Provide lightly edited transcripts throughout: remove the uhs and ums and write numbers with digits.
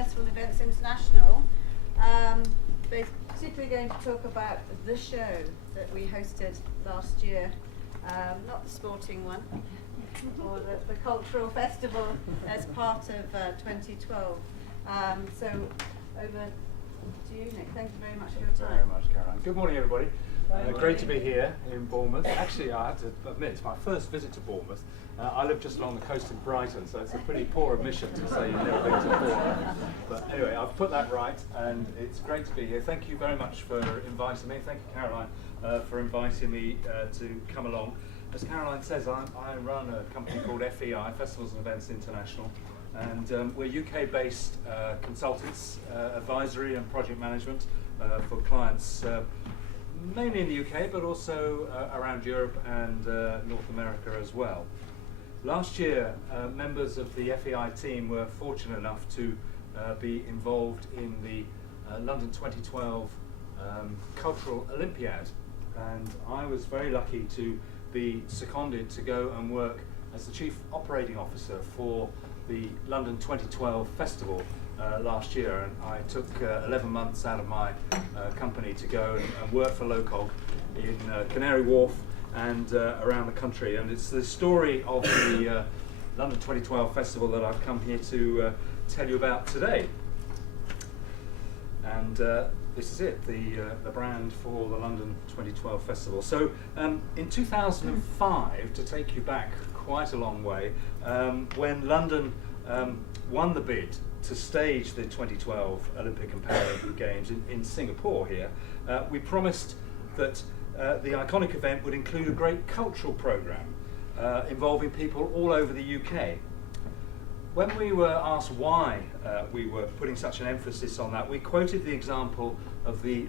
Festival Events International. Particularly going to talk about the show that we hosted last year, not the sporting one, or the cultural festival as part of 2012. So over to you, Nick. Thank you very much for your time. Thank you very much, Caroline. Good morning, everybody. Great to be here in Bournemouth. Actually, I have to admit, it's my first visit to Bournemouth. I live just along the coast in Brighton, so it's a pretty poor admission to say you've never been to Bournemouth. But anyway, I've put that right, and it's great to be here. Thank you very much for inviting me. Thank you, Caroline, for inviting me to come along. As Caroline says, I run a company called FEI, Festivals and Events International, and we're UK-based consultants, advisory and project management for clients mainly in the UK, but also around Europe and North America as well. Last year, members of the FEI team were fortunate enough to be involved in the London 2012 Cultural Olympiad, and I was very lucky to be seconded to go and work as the Chief Operating Officer for the London 2012 Festival last year, and I took 11 months out of my company to go and work for Locog in Canary Wharf and around the country. And it's the story of the London 2012 Festival that I've come here to tell you about today. And this is it, the brand for the London 2012 Festival. So in 2005, to take you back quite a long way, when London won the bid to stage the 2012 Olympic and Paralympic Games in Singapore here, we promised that the iconic event would include a great cultural programme involving people all over the UK. When we were asked why we were putting such an emphasis on that, we quoted the example of the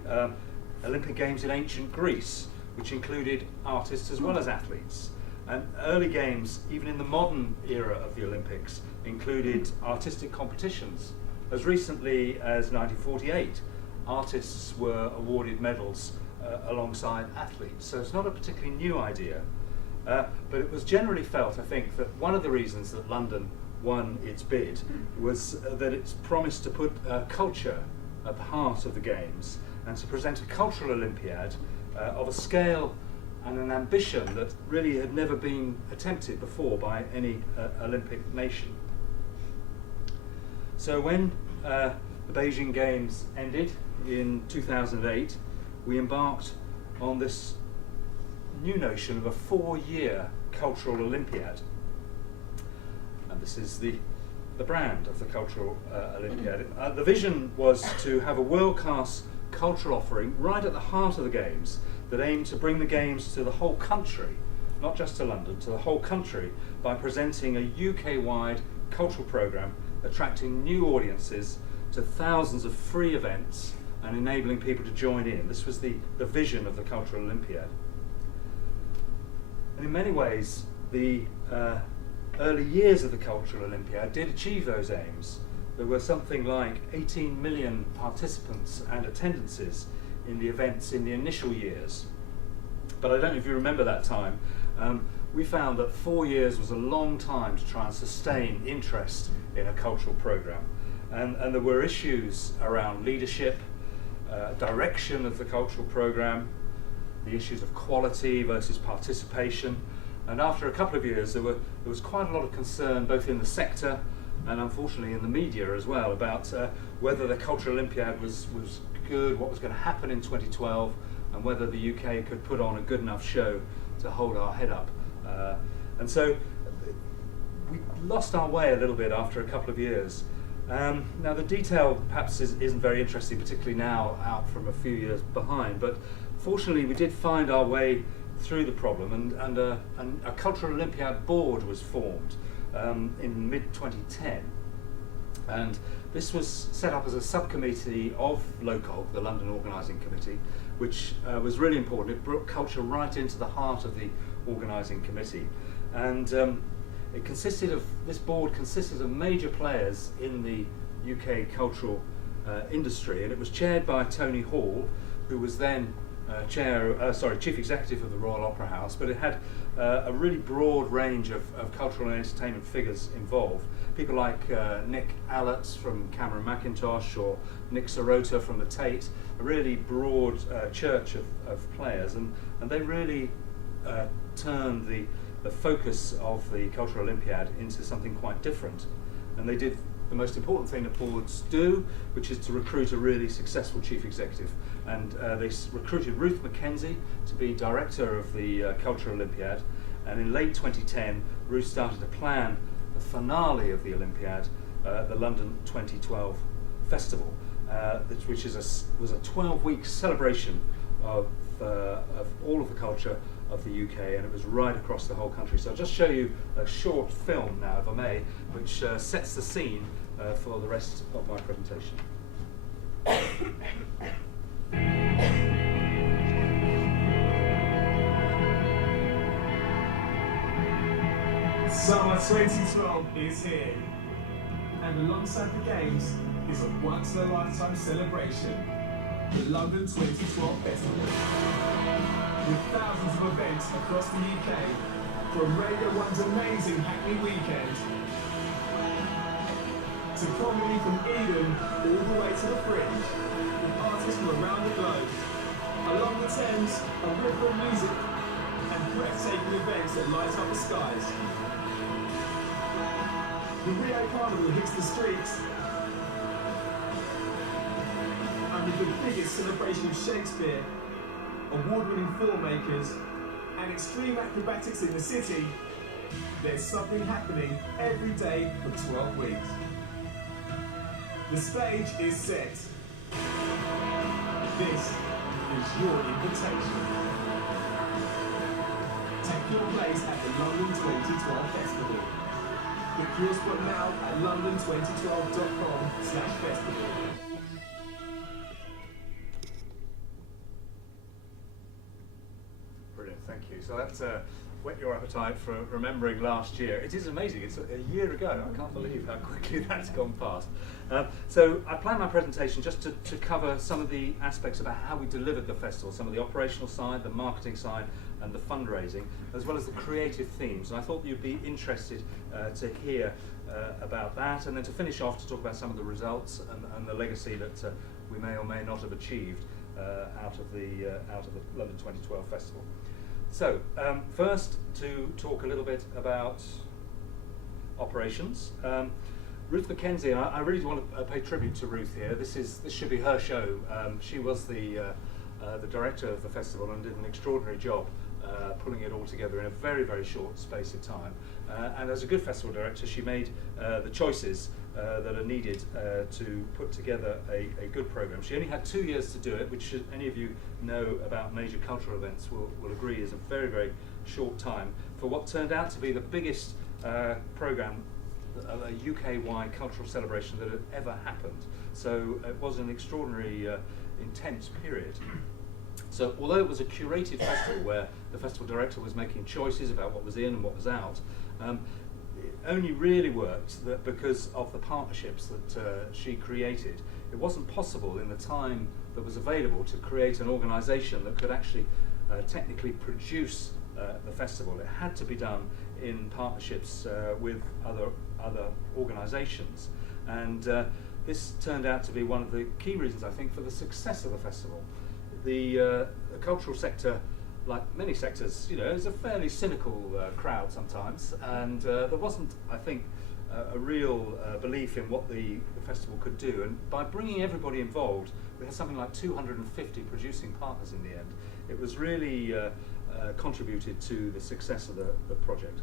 Olympic Games in ancient Greece, which included artists as well as athletes. And early games, even in the modern era of the Olympics, included artistic competitions. As recently as 1948, artists were awarded medals alongside athletes. So it's not a particularly new idea, but it was generally felt, I think, that one of the reasons that London won its bid was that it's promised to put culture at the heart of the Games and to present a cultural Olympiad of a scale and an ambition that really had never been attempted before by any Olympic nation. So when the Beijing Games ended in 2008, we embarked on this new notion of a 4-year cultural Olympiad. And this is the brand of the Cultural Olympiad. The vision was to have a world-class cultural offering right at the heart of the Games that aimed to bring the Games to the whole country, not just to London, to the whole country, by presenting a UK-wide cultural programme attracting new audiences to thousands of free events and enabling people to join in. This was the vision of the Cultural Olympiad. And in many ways, the early years of the Cultural Olympiad did achieve those aims. There were something like 18 million participants and attendances in the events in the initial years. But I don't know if you remember that time. We found that 4 years was a long time to try and sustain interest in a cultural programme. And there were issues around leadership, direction of the cultural programme, the issues of quality versus participation. And after a couple of years, there was quite a lot of concern both in the sector and unfortunately in the media as well about whether the Cultural Olympiad was good, what was going to happen in 2012, and whether the UK could put on a good enough show to hold our head up. And so we lost our way a little bit after a couple of years. Now the detail perhaps isn't very interesting, particularly now out from a few years behind, but fortunately we did find our way through the problem, and a Cultural Olympiad board was formed in mid-2010. And this was set up as a subcommittee of LOCOG, the London Organising Committee, which was really important. It brought culture right into the heart of the organising committee. And this board consisted of major players in the UK cultural industry, and it was chaired by Tony Hall, who was then chief executive of the Royal Opera House, but it had a really broad range of cultural and entertainment figures involved. People like Nick Allett from Cameron Mackintosh or Nick Sirota from the Tate, a really broad church of players, and they really turned the focus of the Cultural Olympiad into something quite different. And they did the most important thing that boards do, which is to recruit a really successful chief executive. And they recruited Ruth Mackenzie to be director of the Cultural Olympiad. And in late 2010, Ruth started to plan the finale of the Olympiad, the London 2012 Festival, which was a 12-week celebration of all of the culture of the UK, and it was right across the whole country. So I'll just show you a short film now, if I may, which sets the scene for the rest of my presentation. Summer 2012 is here, and alongside the Games is a once-in-a-lifetime celebration, the London 2012 Festival. With thousands of events across the UK, from Radio 1's amazing Hackney Weekend, to comedy from Eden all the way to the Fringe, with artists from around the globe. Along the Thames, a river of music and breathtaking events that light up the skies. The Rio Carnival hits the streets, and with the biggest celebration of Shakespeare, award-winning filmmakers, and extreme acrobatics in the city, there's something happening every day for 12 weeks. The stage is set. This is your invitation. Take your place at the London 2012 Festival. Book your spot now at london2012.com/festival. Brilliant, thank you. So that's whet your appetite for remembering last year. It is amazing, it's a year ago. I can't believe how quickly that's gone past. So I planned my presentation just to cover some of the aspects about how we delivered the festival, some of the operational side, the marketing side, and the fundraising, as well as the creative themes. And I thought you'd be interested to hear about that, and then to finish off to talk about some of the results and the legacy that we may or may not have achieved out of the London 2012 Festival. So, first to talk a little bit about operations. Ruth Mackenzie, and I really want to pay tribute to Ruth here. This should be her show. She was the director of the festival and did an extraordinary job pulling it all together in a very, very short space of time. And as a good festival director, she made the choices that are needed to put together a good program. She only had 2 years to do it, which any of you know about major cultural events will agree is a very, very short time for what turned out to be the biggest program, a UK-wide cultural celebration that had ever happened. So it was an extraordinary, intense period. So although it was a curated festival where the festival director was making choices about what was in and what was out, it only really worked that because of the partnerships that she created. It wasn't possible in the time that was available to create an organisation that could actually technically produce the festival. It had to be done in partnerships with other organisations, and this turned out to be one of the key reasons, I think, for the success of the festival. The cultural sector, like many sectors, is a fairly cynical crowd sometimes, and there wasn't, I think, a real belief in what the festival could do. And by bringing everybody involved, we had something like 250 producing partners in the end. It was really contributed to the success of the project.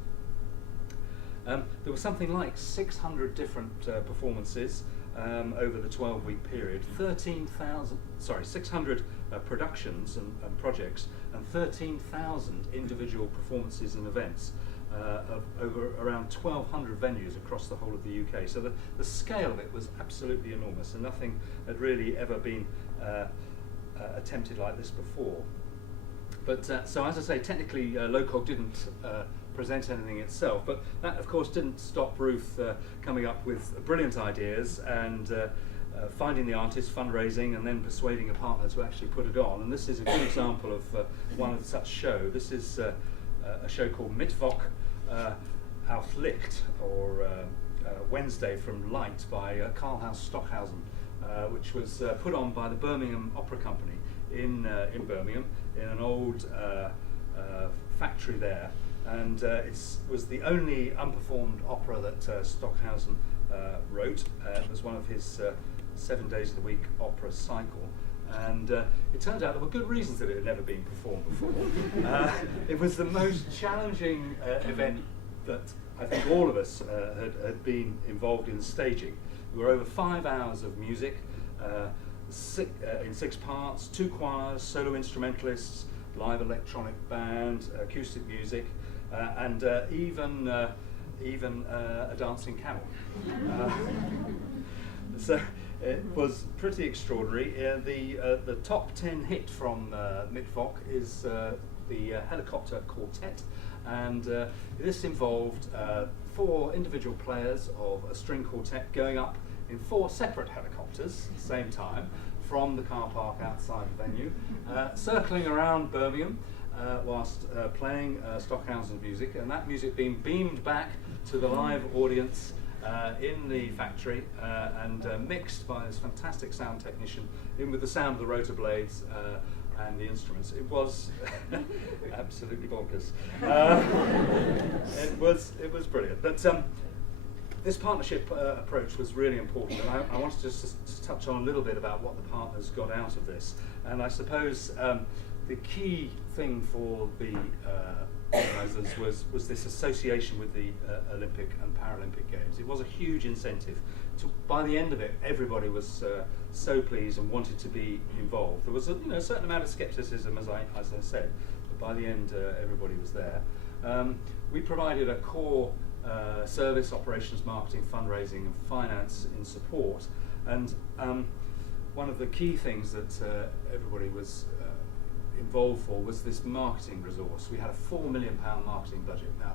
There was something like 600 different performances over the 12-week period, 600 productions and projects, and 13,000 individual performances and events of over around 1,200 venues across the whole of the UK. So the scale of it was absolutely enormous, and nothing had really ever been attempted like this before. But so, as I say, technically LOCOG didn't present anything itself, but that of course didn't stop Ruth coming up with brilliant ideas and finding the artist, fundraising, and then persuading a partner to actually put it on. And this is a good example of one of such show. This is a show called Mittwoch auf Licht, or Wednesday from Light, by Karlhaus Stockhausen, which was put on by the Birmingham Opera Company in Birmingham, in an old factory there. And it was the only unperformed opera that Stockhausen wrote. It was one of his 7 days of the week opera cycle. And it turns out there were good reasons that it had never been performed before. It was the most challenging event that I think all of us had been involved in staging. There were over 5 hours of music in 6 parts, 2 choirs, solo instrumentalists, live electronic band, acoustic music, and even a dancing camel. So it was pretty extraordinary. The top 10 hit from Mittwoch is the Helicopter Quartet, and this involved 4 individual players of a string quartet going up in 4 separate helicopters at the same time from the car park outside the venue, circling around Birmingham whilst playing Stockhausen's music, and that music being beamed back to the live audience in the factory and mixed by this fantastic sound technician in with the sound of the rotor blades and the instruments. It was absolutely bonkers. It was brilliant. But this partnership approach was really important, and I wanted just to touch on a little bit about what the partners got out of this. And I suppose the key thing for the organisers was this association with the Olympic and Paralympic Games. It was a huge incentive. By the end of it, everybody was so pleased and wanted to be involved. There was a certain amount of scepticism, as I said, but by the end, everybody was there. We provided a core service, operations, marketing, fundraising, and finance in support. And one of the key things that everybody was involved for was this marketing resource. We had a £4 million marketing budget. Now,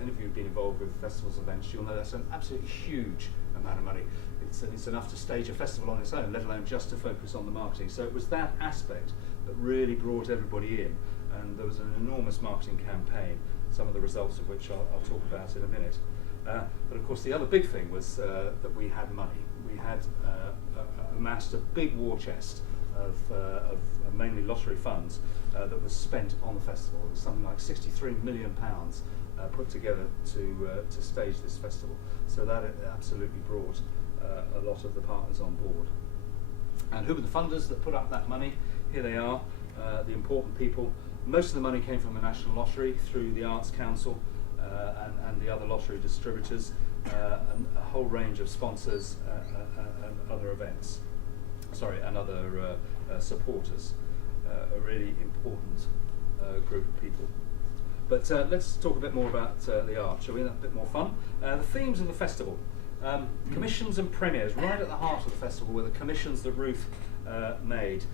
any of you who've been involved with festivals events, you'll know that's an absolutely huge amount of money. It's enough to stage a festival on its own, let alone just to focus on the marketing. So it was that aspect that really brought everybody in, and there was an enormous marketing campaign, some of the results of which I'll talk about in a minute. But of course the other big thing was that we had money. We had amassed a big war chest of mainly lottery funds that was spent on the festival. It was something like £63 million put together to stage this festival. So that absolutely brought a lot of the partners on board. And who were the funders that put up that money? Here they are, the important people. Most of the money came from the National Lottery through the Arts Council and the other lottery distributors, and a whole range of sponsors and other events. And other supporters. A really important group of people. But let's talk a bit more about the art, shall we? That's a bit more fun. The themes of the festival. Commissions and premieres, right at the heart of the festival were the commissions that Ruth made,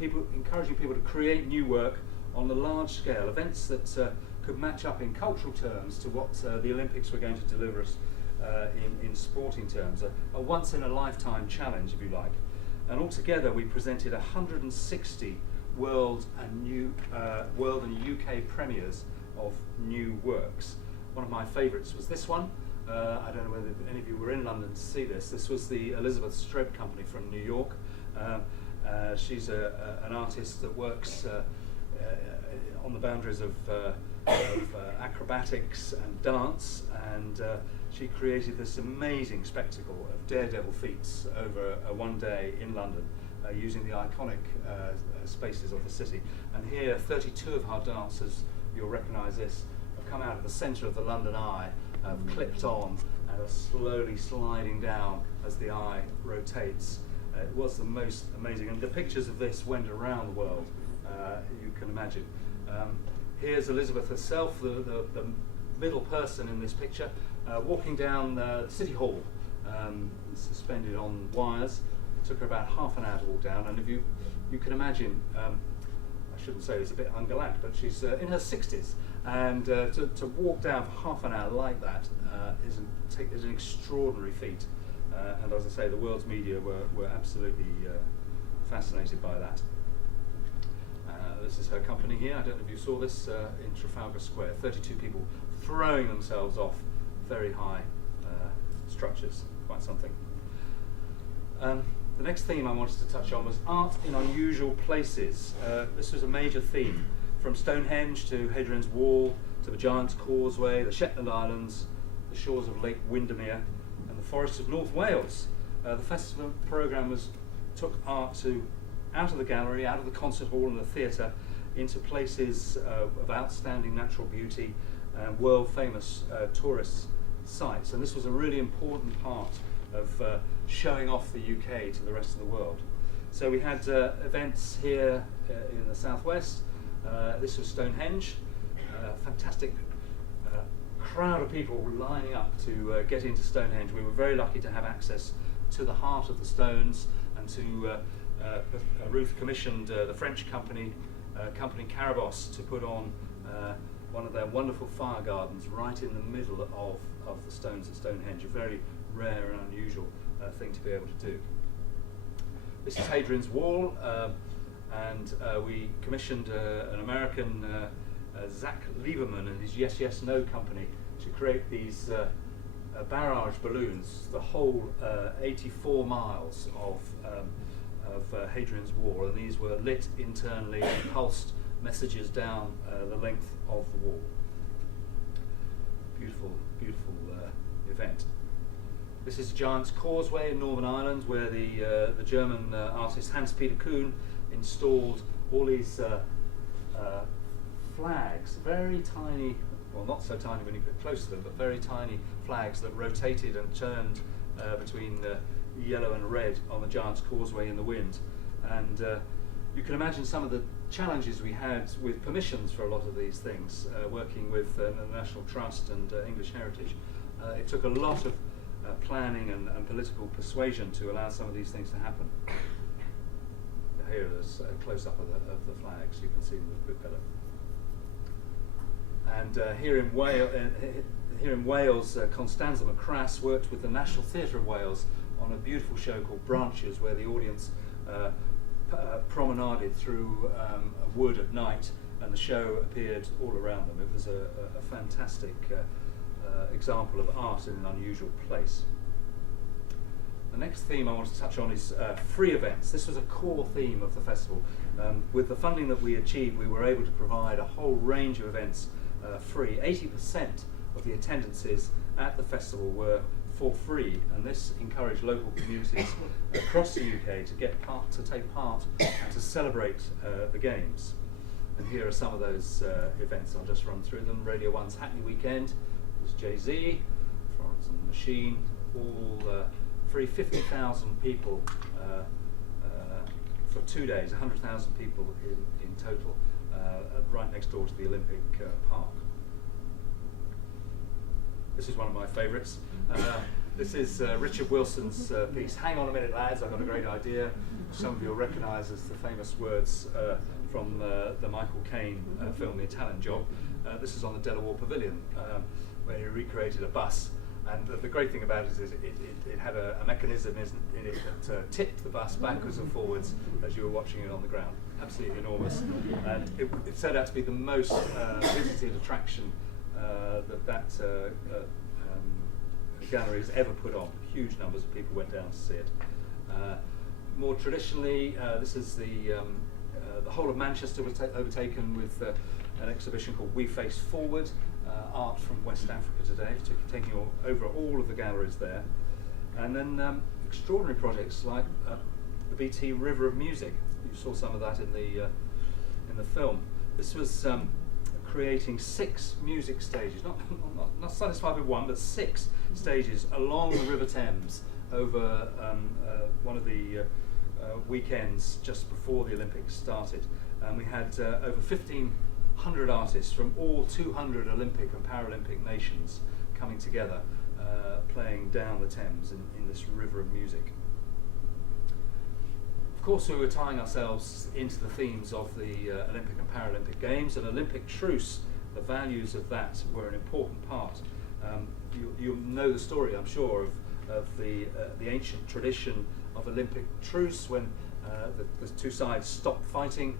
encouraging people to create new work on a large scale, events that could match up in cultural terms to what the Olympics were going to deliver us in sporting terms, a once-in-a-lifetime challenge, if you like. And altogether we presented 160 world and UK premieres of new works. One of my favourites was this one. I don't know whether any of you were in London to see this. This was the Elizabeth Streb Company from New York. She's an artist that works on the boundaries of acrobatics and dance, and she created this amazing spectacle of daredevil feats over one day in London, using the iconic spaces of the city. And here 32 of our dancers, you'll recognise this, have come out of the centre of the London Eye, have clipped on and are slowly sliding down as the eye rotates. It was the most amazing, and the pictures of this went around the world, you can imagine. Here's Elizabeth herself, the middle person in this picture, walking down the City Hall, suspended on wires. It took her about half an hour to walk down, and if you can imagine, I shouldn't say this, a bit ungallant, but she's in her 60s, and to walk down for half an hour like that is an extraordinary feat. and as I say, the world's media were absolutely fascinated by that. This is her company here. I don't know if you saw this in Trafalgar Square. 32 people throwing themselves off very high structures. Quite something. The next theme I wanted to touch on was art in unusual places. This was a major theme, from Stonehenge to Hadrian's Wall to the Giant's Causeway, the Shetland Islands, the shores of Lake Windermere, and the forests of North Wales. The festival programme took art out of the gallery, out of the concert hall and the theatre, into places of outstanding natural beauty and world-famous tourist sites. And this was a really important part of showing off the UK to the rest of the world. So we had events here in the southwest. This was Stonehenge, fantastic crowd of people lining up to get into Stonehenge. We were very lucky to have access to the heart of the stones, and to Ruth commissioned the French company Carabos to put on one of their wonderful fire gardens right in the middle of the stones at Stonehenge, a very rare and unusual thing to be able to do. This is Hadrian's Wall, and we commissioned an American, Zach Lieberman, and his Yes Yes No company to create these barrage balloons, the whole 84 miles of Hadrian's Wall, and these were lit internally and pulsed messages down the length of the wall. Beautiful, beautiful event. This is Giant's Causeway in Northern Ireland, where the German artist Hans-Peter Kuhn installed all these flags, very tiny, well, not so tiny when you get close to them, but very tiny flags that rotated and turned between yellow and red on the Giant's Causeway in the wind. And you can imagine some of the challenges we had with permissions for a lot of these things, working with the National Trust and English Heritage. It took a lot of planning and political persuasion to allow some of these things to happen. Here is a close-up of the flags, you can see them a bit better. And here in Wales, Constanza McCrass worked with the National Theatre of Wales on a beautiful show called Branches, where the audience promenaded through a wood at night, and the show appeared all around them. It was a fantastic example of art in an unusual place. The next theme I want to touch on is free events. This was a core theme of the festival. With the funding that we achieved, we were able to provide a whole range of events free. 80% of the attendances at the festival were for free, and this encouraged local communities across the UK to take part and to celebrate the games. And here are some of those events. I'll just run through them. Radio 1's Hackney Weekend was Jay-Z, Florence and the Machine, all free. 50,000 people for 2 days, 100,000 people in total, right next door to the Olympic Park. This is one of my favourites. This is Richard Wilson's piece, Hang On a Minute Lads, I've got a great idea. Some of you will recognise as the famous words from the Michael Caine film, The Italian Job. This is on the Delaware Pavilion, where he recreated a bus. And the great thing about it is it had a mechanism in it that tipped the bus backwards and forwards as you were watching it on the ground. Absolutely enormous. And it turned out to be the most visited attraction that gallery has ever put on. Huge numbers of people went down to see it. More traditionally, this is the whole of Manchester was overtaken with an exhibition called We Face Forward, art from West Africa today, taking over all of the galleries there. And then extraordinary projects like the BT River of Music. You saw some of that in the film. This was creating 6 music stages, not satisfied with one, but 6 stages along the River Thames over one of the weekends just before the Olympics started. And we had over 1,500 artists from all 200 Olympic and Paralympic nations coming together, playing down the Thames in this river of music. Of course, we were tying ourselves into the themes of the Olympic and Paralympic Games, and Olympic truce, the values of that were an important part. You'll know the story, I'm sure, of the ancient tradition of Olympic truce, when the two sides stopped fighting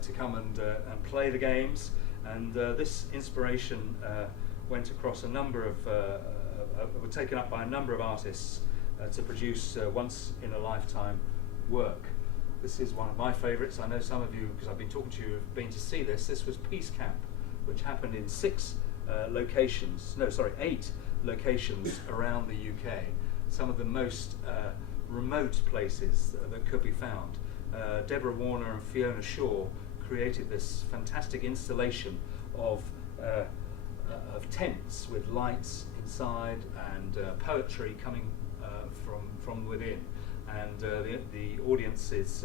to come and play the games. And this inspiration went across a number of, were taken up by a number of artists to produce once in a lifetime work. This is one of my favourites. I know some of you, because I've been talking to you, have been to see this. This was Peace Camp, which happened in 8 locations around the UK, some of the most remote places that could be found. Deborah Warner and Fiona Shaw created this fantastic installation of tents with lights inside and poetry coming from within, and the audiences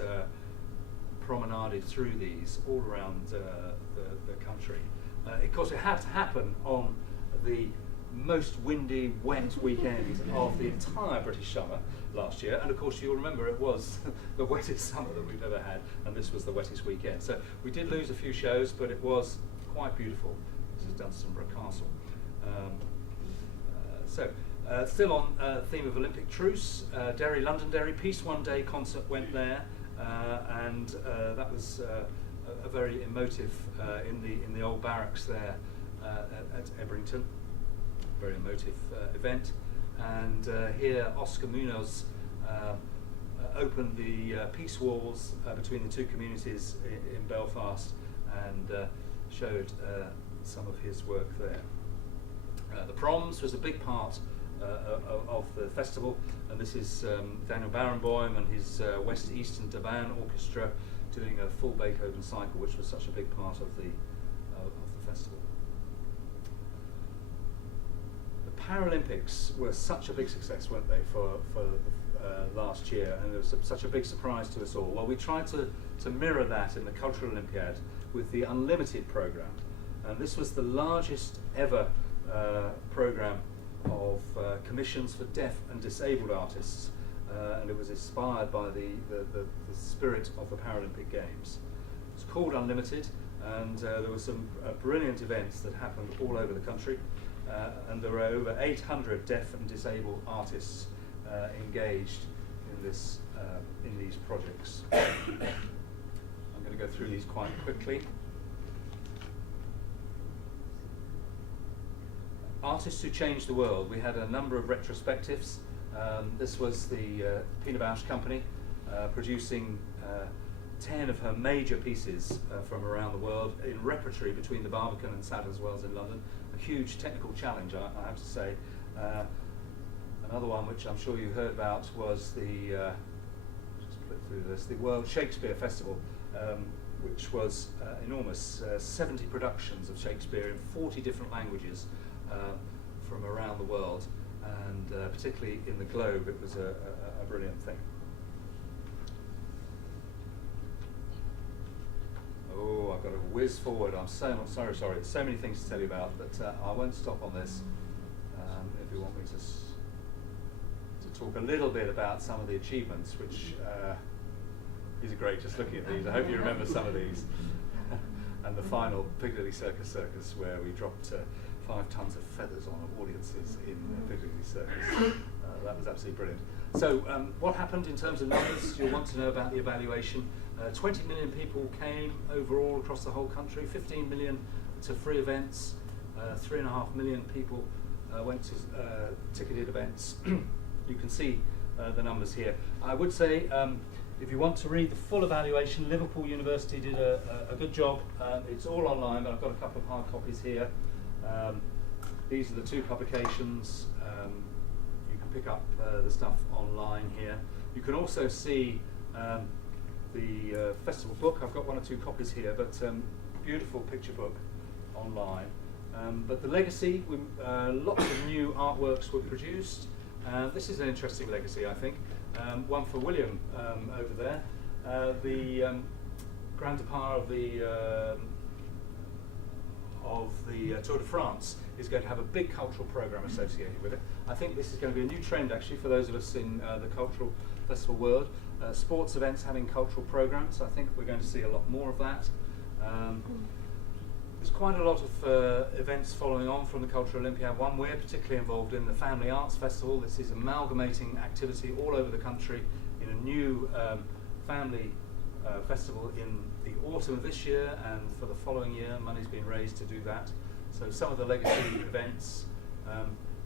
promenaded through these all around the country. Of course, it had to happen on the most windy, wet weekend of the entire British summer last year, and of course you'll remember it was the wettest summer that we've ever had, and this was the wettest weekend. So we did lose a few shows, but it was quite beautiful. This is Dunstanburgh Castle. Still on theme of Olympic truce, Londonderry Peace One Day concert went there, and that was a very emotive in the old barracks there at Ebrington. Very emotive event. And here Oscar Munoz opened the peace walls between the two communities in Belfast, and showed some of his work there. The Proms was a big part of the festival, and this is Daniel Barenboim and his West Eastern Divan Orchestra doing a full Beethoven cycle, which was such a big part of the festival. The Paralympics were such a big success, weren't they, for last year, and it was such a big surprise to us all. Well, we tried to mirror that in the Cultural Olympiad with the Unlimited programme, and this was the largest ever programme of commissions for deaf and disabled artists, and it was inspired by the spirit of the Paralympic Games. It's called Unlimited, and there were some brilliant events that happened all over the country, and there were over 800 deaf and disabled artists engaged in these projects. I'm going to go through these quite quickly. Artists who changed the world. We had a number of retrospectives. This was the Pina Bausch Company producing 10 of her major pieces from around the world in repertory between the Barbican and Sadler's Wells in London. A huge technical challenge, I have to say. Another one which I'm sure you heard about was the just flip through this, the World Shakespeare Festival, which was enormous. 70 productions of Shakespeare in 40 different languages from around the world, and particularly in the globe, it was a brilliant thing. Oh, I've got to whiz forward. I'm so sorry. There's so many things to tell you about, but I won't stop on this. If you want me to talk a little bit about some of the achievements, which these are great. Just looking at these, I hope you remember some of these. And the final Piccadilly Circus, where we dropped 5 tons of feathers on audiences in Piccadilly Circus. That was absolutely brilliant. So what happened in terms of numbers? You'll want to know about the evaluation. 20 million people came overall across the whole country, 15 million to free events, 3.5 million people went to ticketed events. You can see the numbers here. I would say, if you want to read the full evaluation, Liverpool University did a good job. It's all online, but I've got a couple of hard copies here. These are the 2 publications. You can pick up the stuff online here. You can also see the festival book. I've got 1 or 2 copies here, but beautiful picture book online. But the legacy, lots of new artworks were produced. This is an interesting legacy, I think. One for William over there. The Grand Depart of the Tour de France is going to have a big cultural programme associated with it. I think this is going to be a new trend, actually, for those of us in the cultural festival world. Sports events having cultural programmes. I think we're going to see a lot more of that. The There's quite a lot of events following on from the Cultural Olympiad. One we're particularly involved in, the Family Arts Festival. This is amalgamating activity all over the country in a new family festival in the autumn of this year, and for the following year money's been raised to do that. So some of the legacy events,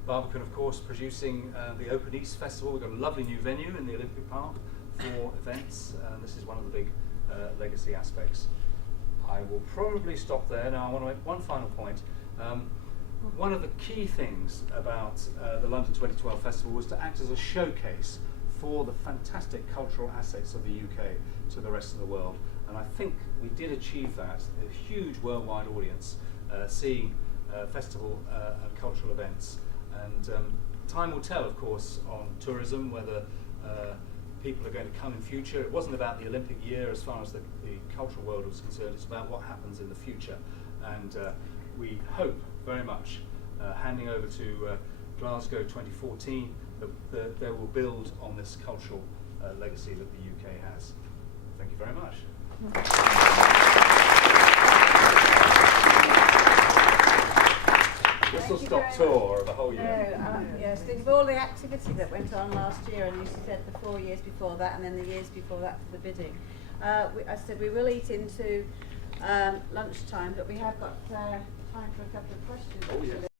Barbican of course producing the Open East Festival. We've got a lovely new venue in the Olympic Park for events. This is one of the big legacy aspects. I will probably stop there. Now I want to make one final point. One of the key things about the London 2012 Festival was to act as a showcase for the fantastic cultural assets of the UK to the rest of the world, and I think we did achieve that. A huge worldwide audience seeing festival and cultural events, and time will tell of course on tourism whether people are going to come in future. It wasn't about the Olympic year as far as the cultural world was concerned, it's about what happens in the future, and we hope very much, handing over to Glasgow 2014, that they will build on this cultural legacy that the UK has. Thank you very much. Whistle-stop tour of the whole year. Yes, think of all the activity that went on last year, and you said the 4 years before that, and then the years before that for the bidding. I said we will eat into lunchtime, but we have got time for a couple of questions. Oh, yes.